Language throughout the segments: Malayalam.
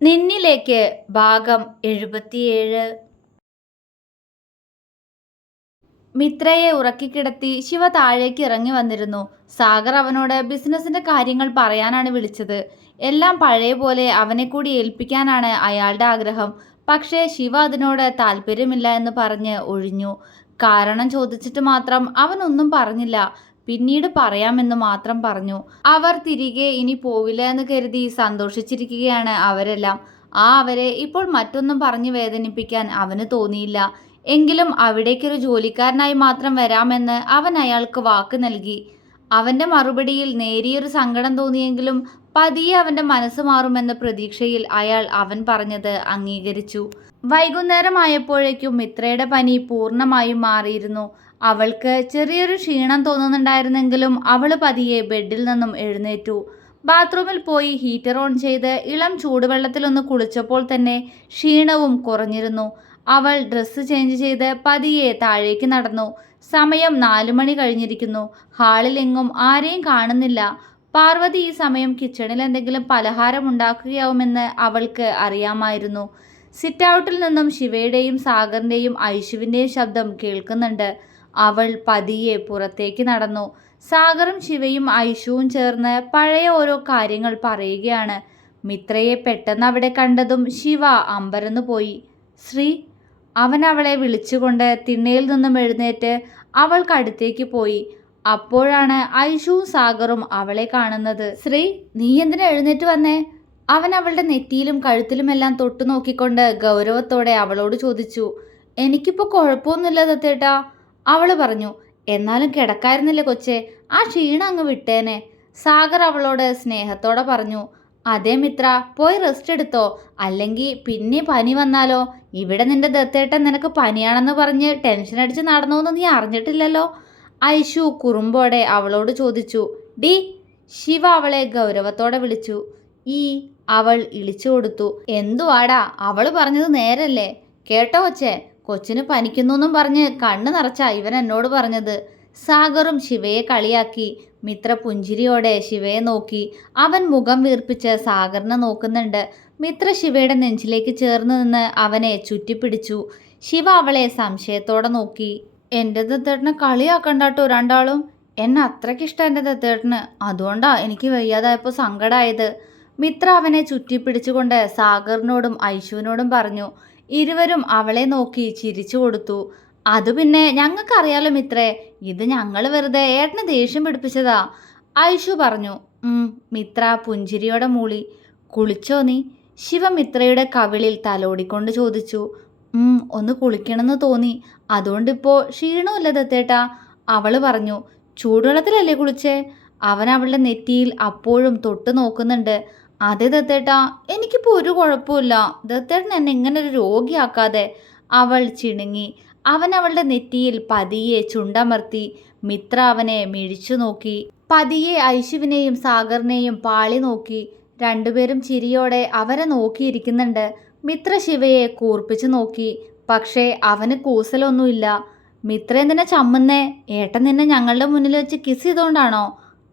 നിന്നിലേക്ക് ഭാഗം 77. മിത്രയെ ഉറക്കിക്കിടത്തി ശിവ താഴേക്ക് ഇറങ്ങി വന്നിരുന്നു. സാഗർ അവനോട് ബിസിനസിന്റെ കാര്യങ്ങൾ പറയാനാണ് വിളിച്ചത്. എല്ലാം പഴയ പോലെ അവനെ കൂടി ഏൽപ്പിക്കാനാണ് അയാളുടെ ആഗ്രഹം. പക്ഷേ ശിവ അതിനോട് താല്പര്യമില്ല എന്ന് പറഞ്ഞ് ഒഴിഞ്ഞു. കാരണം ചോദിച്ചിട്ട് മാത്രം അവനൊന്നും പറഞ്ഞില്ല. പിന്നീട് പറയാമെന്ന് മാത്രം പറഞ്ഞു. അവർ തിരികെ ഇനി പോവില്ല എന്ന് കരുതി സന്തോഷിച്ചിരിക്കുകയാണ് അവരെല്ലാം. അവരെ ഇപ്പോൾ മറ്റൊന്നും പറഞ്ഞു വേദനിപ്പിക്കാൻ അവന് തോന്നിയില്ല. എങ്കിലും അവിടേക്കൊരു ജോലിക്കാരനായി മാത്രം വരാമെന്ന് അവൻ അയാൾക്ക് വാക്ക് നൽകി. അവന്റെ മറുപടിയിൽ നേരിയൊരു സങ്കടം തോന്നിയെങ്കിലും പതിയെ അവന്റെ മനസ്സ് മാറുമെന്ന പ്രതീക്ഷയിൽ അയാൾ അവൻ പറഞ്ഞത് അംഗീകരിച്ചു. വൈകുന്നേരമായപ്പോഴേക്കും മിത്രയുടെ പനി പൂർണ്ണമായും മാറിയിരുന്നു. അവൾക്ക് ചെറിയൊരു ക്ഷീണം തോന്നുന്നുണ്ടായിരുന്നെങ്കിലും അവൾ പതിയെ ബെഡിൽ നിന്നും എഴുന്നേറ്റു. ബാത്റൂമിൽ പോയി ഹീറ്റർ ഓൺ ചെയ്ത് ഇളം ചൂടുവെള്ളത്തിലൊന്ന് കുളിച്ചപ്പോൾ തന്നെ ക്ഷീണവും കുറഞ്ഞിരുന്നു. അവൾ ഡ്രസ്സ് ചേഞ്ച് ചെയ്ത് പതിയെ താഴേക്ക് നടന്നു. സമയം 4 മണി കഴിഞ്ഞിരിക്കുന്നു. ഹാളിലെങ്ങും ആരെയും കാണുന്നില്ല. പാർവതി ഈ സമയം കിച്ചണിൽ എന്തെങ്കിലും പലഹാരം ഉണ്ടാക്കുകയാവുമെന്ന് അവൾക്ക് അറിയാമായിരുന്നു. സിറ്റ് ഔട്ടിൽ നിന്നും ശിവയുടെയും സാഗറിന്റെയും ഐശുവിന്റെയും ശബ്ദം കേൾക്കുന്നുണ്ട്. അവൾ പതിയെ പുറത്തേക്ക് നടന്നു. സാഗറും ശിവയും ഐശുവും ചേർന്ന് പഴയ ഓരോ കാര്യങ്ങൾ പറയുകയാണ്. മിത്രയെ പെട്ടെന്ന് അവിടെ കണ്ടതും ശിവ അമ്പരന്നു പോയി. ശ്രീ! അവൻ അവളെ വിളിച്ചുകൊണ്ട് തിണ്ണയിൽ നിന്നും എഴുന്നേറ്റ് അവൾക്കടുത്തേക്ക് പോയി. അപ്പോഴാണ് ഐശുവും സാഗറും അവളെ കാണുന്നത്. ശ്രീ, നീ എന്തിനാ എഴുന്നേറ്റ് വന്നേ? അവൻ അവളുടെ നെറ്റിയിലും കഴുത്തിലുമെല്ലാം തൊട്ടു നോക്കിക്കൊണ്ട് ഗൗരവത്തോടെ അവളോട് ചോദിച്ചു. എനിക്കിപ്പോൾ കുഴപ്പമൊന്നുമില്ല ദത്തേട്ടാ, അവള് പറഞ്ഞു. എന്നാലും കിടക്കായിരുന്നില്ലേ കൊച്ചേ, ആ ക്ഷീണം അങ്ങ് വിട്ടേനെ. സാഗർ അവളോട് സ്നേഹത്തോടെ പറഞ്ഞു. അതേ മിത്ര, പോയി റെസ്റ്റ് എടുത്തോ, അല്ലെങ്കിൽ പിന്നെ പനി വന്നാലോ? ഇവിടെ നിന്റെ ദത്തേട്ടൻ നിനക്ക് പനിയാണെന്ന് പറഞ്ഞ് ടെൻഷൻ അടിച്ച് നടന്നോന്ന് നീ അറിഞ്ഞിട്ടില്ലല്ലോ. ഐശു കുറുമ്പോടെ അവളോട് ചോദിച്ചു. ഡി! ശിവ അവളെ ഗൗരവത്തോടെ വിളിച്ചു. അവൾ ഇളിച്ചു കൊടുത്തു. എന്തുവാടാ, അവള് പറഞ്ഞത് നേരല്ലേ? കേട്ടോ കൊച്ചേ, കൊച്ചിന് പനിക്കുന്നെന്നും പറഞ്ഞ് കണ്ണ് നിറച്ചാ ഇവൻ എന്നോട് പറഞ്ഞത്. സാഗറും ശിവയെ കളിയാക്കി. മിത്ര പുഞ്ചിരിയോടെ ശിവയെ നോക്കി. അവൻ മുഖം വീർപ്പിച്ച് സാഗറിനെ നോക്കുന്നുണ്ട്. മിത്ര ശിവയുടെ നെഞ്ചിലേക്ക് ചേർന്ന് നിന്ന് അവനെ ചുറ്റിപ്പിടിച്ചു. ശിവ അവളെ സംശയത്തോടെ നോക്കി. എൻ്റെ ദത്തേട്ടനെ കളിയാക്കണ്ടാട്ടോ രണ്ടാളും. എന്നെ അത്രയ്ക്കിഷ്ടം എൻ്റെ ദത്തേട്ടന്. അതുകൊണ്ടാ എനിക്ക് വയ്യാതായപ്പോൾ സങ്കടമായത്. മിത്ര അവനെ ചുറ്റിപ്പിടിച്ചുകൊണ്ട് സാഗറിനോടും ഐശുവിനോടും പറഞ്ഞു. ഇരുവരും അവളെ നോക്കി ചിരിച്ചു കൊടുത്തു. അത് പിന്നെ ഞങ്ങൾക്കറിയാലോ മിത്രേ, ഇത് ഞങ്ങൾ വെറുതെ ഏട്ടനെ ദേഷ്യം പിടിപ്പിച്ചതാ, ഐശു പറഞ്ഞു. മിത്ര പുഞ്ചിരിയോടെ മൂളി. കുളിച്ചോ നീ? ശിവ മിത്രയുടെ കവിളിൽ തലോടിക്കൊണ്ട് ചോദിച്ചു. ഒന്ന് കുളിക്കണമെന്ന് തോന്നി, അതുകൊണ്ടിപ്പോൾ ക്ഷീണമില്ല ദത്തേട്ടാ, അവള് പറഞ്ഞു. ചൂടുവെള്ളത്തിലല്ലേ കുളിച്ചേ? അവൻ അവളുടെ നെറ്റിയിൽ അപ്പോഴും തൊട്ട് നോക്കുന്നുണ്ട്. അതെ ദത്തേട്ടാ, എനിക്കിപ്പോൾ ഒരു കുഴപ്പമില്ല. ദത്തേട്ടൻ എന്നെ ഇങ്ങനെ ഒരു രോഗിയാക്കാതെ, അവൾ ചിണുങ്ങി. അവൻ അവളുടെ നെറ്റിയിൽ പതിയെ ചുണ്ടമർത്തി. മിത്ര അവനെ മിഴിച്ചു നോക്കി. പതിയെ ഐശുവിനെയും സാഗറിനെയും പാളി നോക്കി. രണ്ടുപേരും ചിരിയോടെ അവരെ നോക്കിയിരിക്കുന്നുണ്ട്. മിത്ര ശിവയെ കൂർപ്പിച്ചു നോക്കി. പക്ഷേ അവന് കൂസലൊന്നുമില്ല. മിത്ര എന്തിനാ ചമ്മുന്നേ? ഏട്ടൻ നിന്നെ ഞങ്ങളുടെ മുന്നിൽ വെച്ച് കിസ് ചെയ്തോണ്ടാണോ?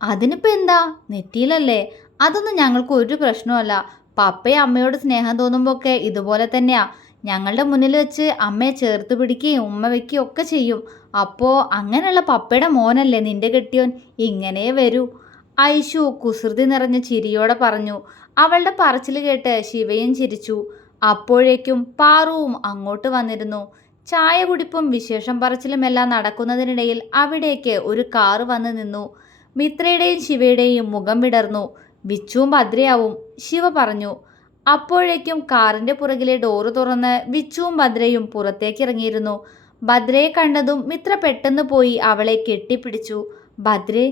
അതിനിപ്പോൾ എന്താ, നെറ്റിയിലല്ലേ. അതൊന്നും ഞങ്ങൾക്ക് ഒരു പ്രശ്നമല്ല. പപ്പയും അമ്മയോട് സ്നേഹം തോന്നുമ്പോൾ ഇതുപോലെ തന്നെയാ. ഞങ്ങളുടെ മുന്നിൽ വെച്ച് അമ്മയെ ചേർത്ത് പിടിക്കുകയും ഉമ്മ വയ്ക്കുകയും ഒക്കെ ചെയ്യും. അപ്പോൾ അങ്ങനെയുള്ള പപ്പയുടെ മോനല്ലേ നിന്റെ കെട്ടിയോൻ, ഇങ്ങനെ വരൂ, ഐശു കുസൃതി നിറഞ്ഞ ചിരിയോടെ പറഞ്ഞു. അവളുടെ പറച്ചിൽ കേട്ട് ശിവയും ചിരിച്ചു. അപ്പോഴേക്കും പാറുവും അങ്ങോട്ട് വന്നിരുന്നു. ചായ കുടിപ്പും വിശേഷം പറച്ചിലുമെല്ലാം നടക്കുന്നതിനിടയിൽ അവിടേക്ക് ഒരു കാറ് വന്ന് നിന്നു. മിത്രയുടെയും ശിവയുടെയും മുഖം വിടർന്നു. വിച്ചുവും ഭദ്രയാവും, ശിവ പറഞ്ഞു. അപ്പോഴേക്കും കാറിന്റെ പുറകിലെ ഡോറ് തുറന്ന് വിച്ചുവും ഭദ്രയും പുറത്തേക്ക് ഇറങ്ങിയിരുന്നു. ഭദ്രയെ കണ്ടതും മിത്ര പെട്ടെന്ന് പോയി അവളെ കെട്ടിപ്പിടിച്ചു. ഭദ്രേ!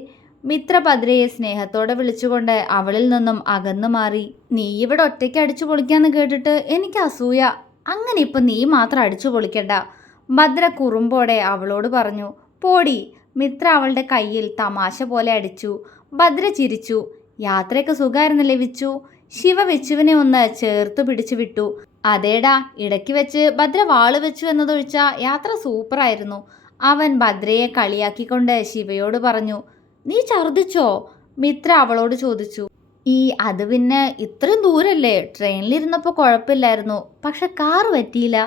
മിത്ര ഭദ്രയെ സ്നേഹത്തോടെ വിളിച്ചുകൊണ്ട് അവളിൽ നിന്നും അകന്നു മാറി. നീ ഇവിടെ ഒറ്റയ്ക്ക് അടിച്ചു പൊളിക്കാന്ന് കേട്ടിട്ട് എനിക്ക് അസൂയ. അങ്ങനെ ഇപ്പം നീ മാത്രം അടിച്ചു പൊളിക്കണ്ട, ഭദ്ര കുറുമ്പോടെ അവളോട് പറഞ്ഞു. പോടി! മിത്ര അവളുടെ കയ്യിൽ തമാശ പോലെ അടിച്ചു. ഭദ്ര ചിരിച്ചു. യാത്രയൊക്കെ സുഖമായിരുന്നല്ലേ വിച്ചു? ശിവ വിച്ചുവിനെ ഒന്ന് ചേർത്ത് പിടിച്ചു വിട്ടു. അതേടാ, ഇടയ്ക്ക് വെച്ച് ഭദ്ര വാള് വെച്ചു എന്നതൊഴിച്ച യാത്ര സൂപ്പറായിരുന്നു, അവൻ ഭദ്രയെ കളിയാക്കിക്കൊണ്ട് ശിവയോട് പറഞ്ഞു. നീ ഛർദിച്ചോ? മിത്ര അവളോട് ചോദിച്ചു. ഈ അത് പിന്നെ ഇത്രയും ദൂരല്ലേ, ട്രെയിനിലിരുന്നപ്പോൾ കുഴപ്പമില്ലായിരുന്നു, പക്ഷെ കാറ് പറ്റിയില്ല.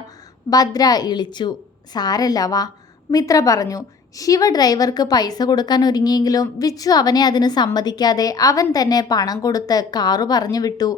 ഭദ്ര ഇളിച്ചു. സാരല്ല വാ, മിത്ര പറഞ്ഞു. ശിവ ഡ്രൈവർക്ക് പൈസ കൊടുക്കാൻ ഒരുങ്ങിയെങ്കിലും വിച്ചു അവനെ അതിന് സമ്മതിക്കാതെ അവൻ തന്നെ പണം കൊടുത്ത് കാറു പറഞ്ഞു വിട്ടു.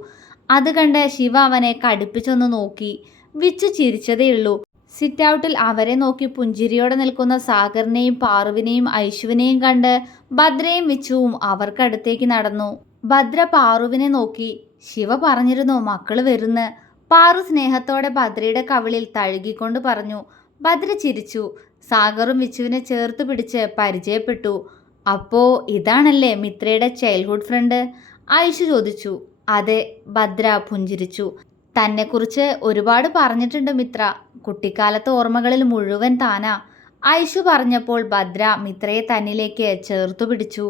അത് കണ്ട് ശിവ അവനെ കടുപ്പിച്ചൊന്ന് നോക്കി. വിച്ചു ചിരിച്ചതേയുള്ളൂ. സിറ്റ് ഔട്ടിൽ അവരെ നോക്കി പുഞ്ചിരിയോടെ നിൽക്കുന്ന സാഗറിനെയും പാറുവിനെയും ഐശുവിനെയും കണ്ട് ഭദ്രയും വിച്ചുവും അവർക്കടുത്തേക്ക് നടന്നു. ഭദ്ര പാറുവിനെ നോക്കി. ശിവ പറഞ്ഞിരുന്നു മക്കള് വരുന്ന്. പാറു സ്നേഹത്തോടെ ഭദ്രയുടെ കവിളിൽ തഴുകിക്കൊണ്ട് പറഞ്ഞു. ഭദ്ര ചിരിച്ചു. സാഗറും വിച്ചുവിനെ ചേർത്ത് പിടിച്ച് പരിചയപ്പെട്ടു. അപ്പോ ഇതാണല്ലേ മിത്രയുടെ ചൈൽഡ്ഹുഡ് ഫ്രണ്ട്? ഐഷു ചോദിച്ചു. അതെ, ഭദ്ര പുഞ്ചിരിച്ചു. തന്നെക്കുറിച്ച് ഒരുപാട് പറഞ്ഞിട്ടുണ്ട് മിത്ര. കുട്ടിക്കാലത്തെ ഓർമ്മകളിൽ മുഴുവൻ താനാ. ഐഷു പറഞ്ഞപ്പോൾ ഭദ്ര മിത്രയെ തന്നിലേക്ക് ചേർത്തു പിടിച്ചു.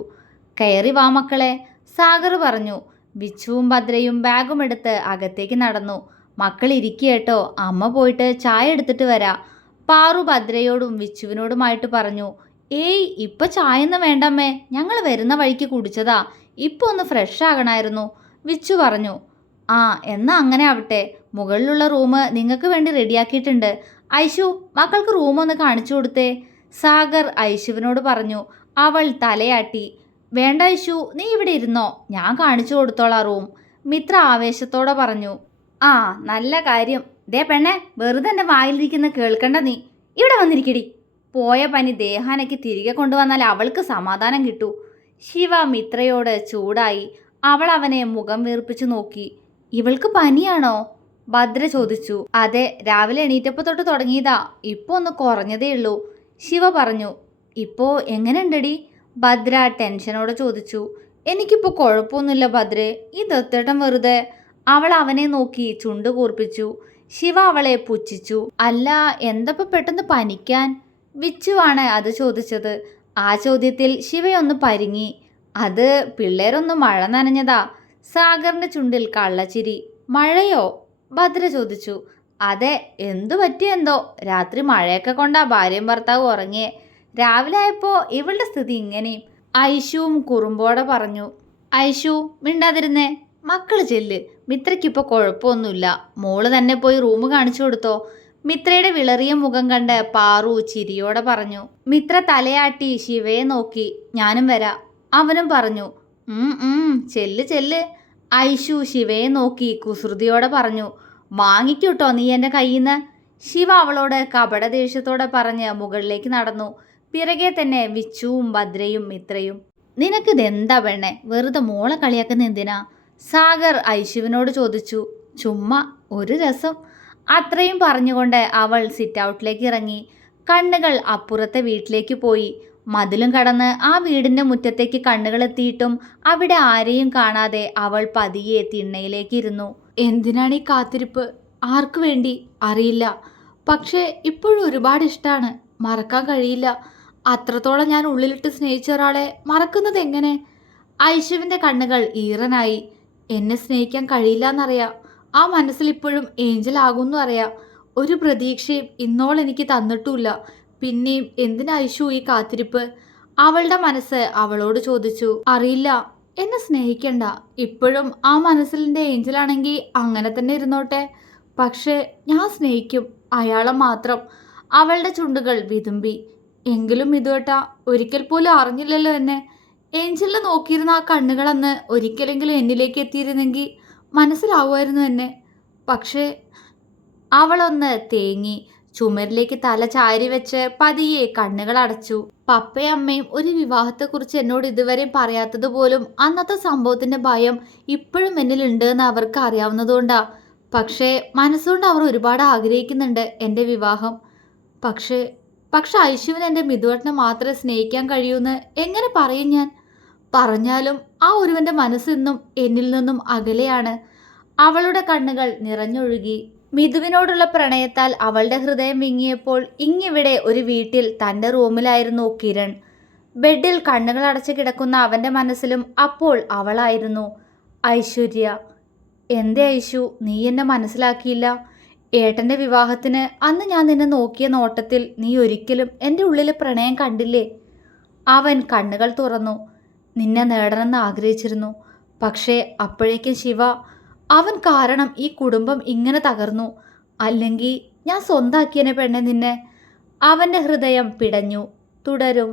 കയറി വാ മക്കളെ, സാഗർ പറഞ്ഞു. വിച്ചുവും ഭദ്രയും ബാഗും എടുത്ത് അകത്തേക്ക് നടന്നു. മക്കൾ ഇരിക്കേട്ടോ, അമ്മ പോയിട്ട് ചായ എടുത്തിട്ട് വരാം, പാറു ഭദ്രയോടും വിച്ചുവിനോടുമായിട്ട് പറഞ്ഞു. ഏയ് ഇപ്പൊ ചായൊന്നും വേണ്ടമ്മേ, ഞങ്ങൾ വരുന്ന വഴിക്ക് കുടിച്ചതാ, ഇപ്പൊ ഒന്ന് ഫ്രഷ് ആകണമായിരുന്നു, വിച്ചു പറഞ്ഞു. ആ എന്നാ അങ്ങനെ ആവട്ടെ, മുകളിലുള്ള റൂം നിങ്ങൾക്ക് വേണ്ടി റെഡിയാക്കിയിട്ടുണ്ട്. ഐഷു മക്കൾക്ക് റൂം ഒന്ന് കാണിച്ചു കൊടുത്തേ, സാഗർ ഐശുവിനോട് പറഞ്ഞു. അവൾ തലയാട്ടി. വേണ്ട ഐഷു, നീ ഇവിടെ ഇരുന്നോ, ഞാൻ കാണിച്ചു കൊടുത്തോളാം റൂം, മിത്ര ആവേശത്തോടെ പറഞ്ഞു. ആ നല്ല കാര്യം. ദേ പെണ്ണെ, വെറുതെ എൻ്റെ വായിലിരിക്കുന്ന കേൾക്കണ്ട, നീ ഇവിടെ വന്നിരിക്കടി. പോയ പനി ദേഹാനയ്ക്ക് തിരികെ കൊണ്ടുവന്നാൽ അവൾക്ക് സമാധാനം കിട്ടൂ. ശിവ മിത്രയോട് ചൂടായി. അവൾ അവനെ മുഖം വീർപ്പിച്ചു നോക്കി. ഇവൾക്ക് പനിയാണോ? ഭദ്ര ചോദിച്ചു. അതെ, രാവിലെ എണീറ്റപ്പോൾ തൊട്ട് തുടങ്ങിയതാ, ഇപ്പോൾ ഒന്ന് കുറഞ്ഞതേ ഉള്ളൂ, ശിവ പറഞ്ഞു. ഇപ്പോ എങ്ങനെയുണ്ടടി? ഭദ്ര ടെൻഷനോടെ ചോദിച്ചു. എനിക്കിപ്പോൾ കുഴപ്പമൊന്നുമില്ല ഭദ്രേ, ഈ ദത്തേട്ടൻ വെറുതെ. അവൾ അവനെ നോക്കി ചുണ്ട് കൂർപ്പിച്ചു. ശിവ അവളെ പുച്ഛിച്ചു. അല്ല, എന്തപ്പോൾ പെട്ടെന്ന് പനിക്കാൻ? വിച്ചുവാണ് അത് ചോദിച്ചത്. ആ ചോദ്യത്തിൽ ശിവയൊന്ന് പരിങ്ങി. അത് പിള്ളേരൊന്ന് മഴ നനഞ്ഞതാ. സാഗറിന്റെ ചുണ്ടിൽ കള്ളച്ചിരി. മഴയോ? ഭദ്ര ചോദിച്ചു. അതെ, എന്തു പറ്റിയെന്തോ, രാത്രി മഴയൊക്കെ കൊണ്ടാ ഭാര്യയും ഭർത്താവും ഉറങ്ങിയേ. രാവിലെ ആയപ്പോൾ ഇവളുടെ സ്ഥിതി ഇങ്ങനെയും, ഐഷുവും കുറുമ്പോടെ പറഞ്ഞു. ഐഷു മിണ്ടാതിരുന്നേ, മക്കള് ചെല്ല്, മിത്രയ്ക്കിപ്പോൾ കുഴപ്പമൊന്നുമില്ല, മോള് തന്നെ പോയി റൂം കാണിച്ചു കൊടുത്തോ, മിത്രയുടെ വിളറിയ മുഖം കണ്ട് പാറു ചിരിയോടെ പറഞ്ഞു. മിത്ര തലയാട്ടി ശിവയെ നോക്കി. ഞാനും വരാം, അവനും പറഞ്ഞു. ചെല്ല് ചെല്ല്, ഐഷു ശിവയെ നോക്കി കുസൃതിയോടെ പറഞ്ഞു. വാങ്ങിക്കൂട്ടോ നീ എൻ്റെ കയ്യിൽ നിന്ന്, ശിവ അവളോട് കപട ദേഷ്യത്തോടെ പറഞ്ഞ് മുകളിലേക്ക് നടന്നു. പിറകെ തന്നെ വിച്ചുവും ഭദ്രയും മിത്രയും. നിനക്കിതെന്താ പെണ്ണെ, വെറുതെ മോളെ കളിയാക്കുന്ന എന്തിനാ? സാഗർ ഐശുവിനോട് ചോദിച്ചു. ചുമ്മാ ഒരു രസം, അത്രയും പറഞ്ഞുകൊണ്ട് അവൾ സിറ്റ് ഔട്ടിലേക്ക് ഇറങ്ങി. കണ്ണുകൾ അപ്പുറത്തെ വീട്ടിലേക്ക് പോയി. മതിലും കടന്ന് ആ വീടിൻ്റെ മുറ്റത്തേക്ക് കണ്ണുകൾ എത്തിയിട്ടും അവിടെ ആരെയും കാണാതെ അവൾ പതിയെ തിണ്ണയിലേക്ക് ഇരുന്നു. എന്തിനാണ് ഈ കാത്തിരിപ്പ്? ആർക്കു വേണ്ടി അറിയില്ല, പക്ഷേ ഇപ്പോഴും ഒരുപാട് ഇഷ്ടമാണ്, മറക്കാൻ കഴിയില്ല. അത്രത്തോളം ഞാൻ ഉള്ളിലിട്ട് സ്നേഹിച്ച ഒരാളെ മറക്കുന്നത് എങ്ങനെ? ഐശുവിൻ്റെ കണ്ണുകൾ ഈറനായി. എന്നെ സ്നേഹിക്കാൻ കഴിയില്ല എന്നറിയാം, ആ മനസ്സിൽ ഇപ്പോഴും ഏഞ്ചൽ ആകുമെന്നും അറിയാം. ഒരു പ്രതീക്ഷയും ഇന്നോളം എനിക്ക് തന്നിട്ടുമില്ല, പിന്നെയും എന്തിനാ ഐശു ഈ കാത്തിരിപ്പ്? അവളുടെ മനസ്സ് അവളോട് ചോദിച്ചു. അറിയില്ല, എന്നെ സ്നേഹിക്കണ്ട, ഇപ്പോഴും ആ മനസ്സിലിൻ്റെ ഏഞ്ചലാണെങ്കിൽ അങ്ങനെ തന്നെ ഇരുന്നോട്ടെ, പക്ഷേ ഞാൻ സ്നേഹിക്കും അയാളെ മാത്രം. അവളുടെ ചുണ്ടുകൾ വിതുമ്പി. എങ്കിലും ഇതുവട്ട ഒരിക്കൽ പോലും അറിഞ്ഞില്ലല്ലോ എന്നെ. ഏഞ്ചലിനെ നോക്കിയിരുന്ന ആ കണ്ണുകളന്ന് ഒരിക്കലെങ്കിലും എന്നിലേക്ക് എത്തിയിരുന്നെങ്കിൽ മനസ്സിലാവുമായിരുന്നു എന്നെ. പക്ഷേ അവളൊന്ന് തേങ്ങി ചുമരിലേക്ക് തല ചാരി വെച്ച് പതിയെ കണ്ണുകൾ അടച്ചു. പപ്പയും അമ്മയും ഒരു വിവാഹത്തെക്കുറിച്ച് എന്നോട് ഇതുവരെ പറയാത്തത് പോലും അന്നത്തെ സംഭവത്തിന്റെ ഭയം ഇപ്പോഴും എന്നിലുണ്ട് എന്ന് അവർക്ക് അറിയാവുന്നതുകൊണ്ടാ. പക്ഷേ മനസ്സുകൊണ്ട് അവർ ഒരുപാട് ആഗ്രഹിക്കുന്നുണ്ട് എൻ്റെ വിവാഹം. പക്ഷേ ഐശുവിന് എൻ്റെ മിഥുവേട്ടനെ മാത്രമേ സ്നേഹിക്കാൻ കഴിയൂന്ന് എങ്ങനെ പറയും ഞാൻ? പറഞ്ഞാലും ആ ഒരുവൻ്റെ മനസ്സെന്നും എന്നിൽ നിന്നും അകലെയാണ്. അവളുടെ കണ്ണുകൾ നിറഞ്ഞൊഴുകി. മിഥുവിനോടുള്ള പ്രണയത്താൽ അവളുടെ ഹൃദയം വിങ്ങിയപ്പോൾ ഇങ്ങിവിടെ ഒരു വീട്ടിൽ തൻ്റെ റൂമിലായിരുന്നു കിരൺ. ബെഡിൽ കണ്ണുകൾ അടച്ചു കിടക്കുന്ന അവൻ്റെ മനസ്സിലും അപ്പോൾ അവളായിരുന്നു. ഐശ്വര്യ. എന്തേ ഐശു, നീ എന്നെ മനസ്സിലാക്കിയില്ല? ഏട്ടൻ്റെ വിവാഹത്തിന് അന്ന് ഞാൻ നിന്നെ നോക്കിയ നോട്ടത്തിൽ നീ ഒരിക്കലും എൻ്റെ ഉള്ളിലെ പ്രണയം കണ്ടില്ലേ? അവൻ കണ്ണുകൾ തുറന്നു. നിന്നെ നേടണമെന്ന് ആഗ്രഹിച്ചിരുന്നു, പക്ഷേ അപ്പോഴേക്കും ശിവ, അവൻ കാരണം ഈ കുടുംബം ഇങ്ങനെ തകർന്നു. അല്ലെങ്കിൽ ഞാൻ സ്വന്താക്കിയനെ പെണ്ണെ നിന്നെ. അവൻ്റെ ഹൃദയം പിടഞ്ഞു. തുടരും.